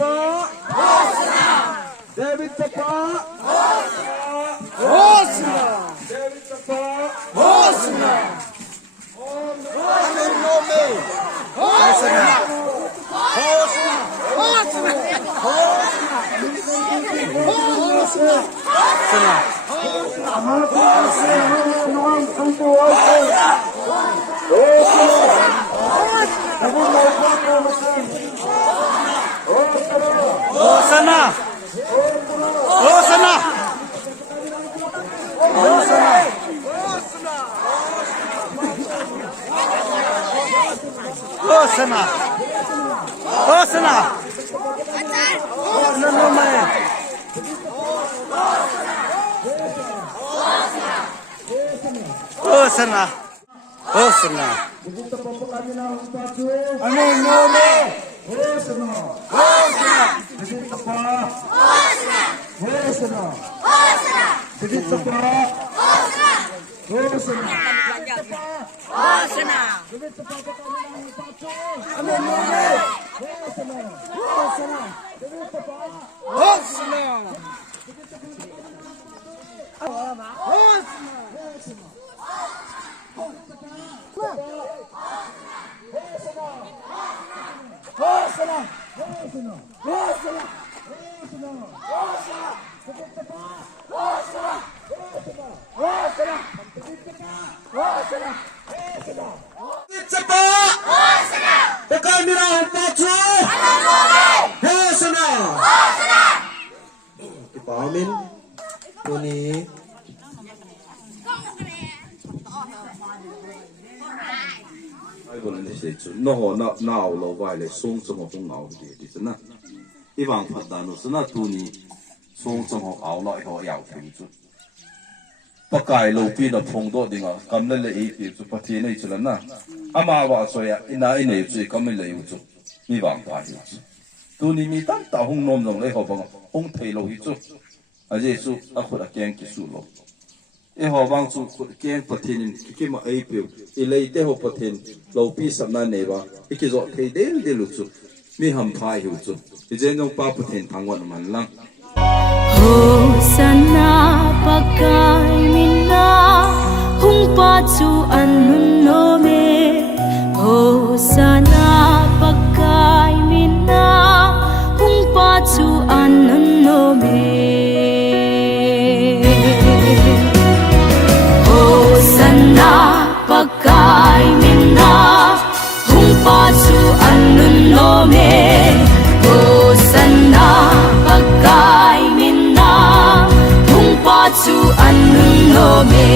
Sapa. David Sapa. David Sapa. Hosanna! Hosanna! Hosanna! Hosanna! Hosanna! Hosanna! Amen, nome. Hosanna. David Sapa. Hosanna. David Sapa. Hosanna. David Sapa po kami ng pacho. Amen, nome. Hosanna. David Sapa. Sapa! Pagkamera ang pacho! Hosanna! Ipamin po ni I will say to no now lo vai le song zong hong ao de di na I wang pa da no na tu ni song zong hong ao lo ho yao fu zu pa kai lo pi da phong do ding a kam le le I zu pa ti nei chu la na ama wa so ya ina ine zu kam le yu zu mi wang pa yu zu tu ni mi tan ta hong nom dong le ho bang hong thei lo hi zu a je su a khu da keng ki su lo e ho wang chu keng pathin ki ma ai pe I lei te ho pathin lo pi sam na ne ba I ki zo thei del de lu chu mi ham phai hu chu I je nong pa pathin thangwan man lang Hosanna pagkay mina hung patsu anun nome Hosanna pagkay mina hung patsu anun nome Hosanna pagkay mina hung patsu anun nome Hosanna pagkay mina hung patsu anun nome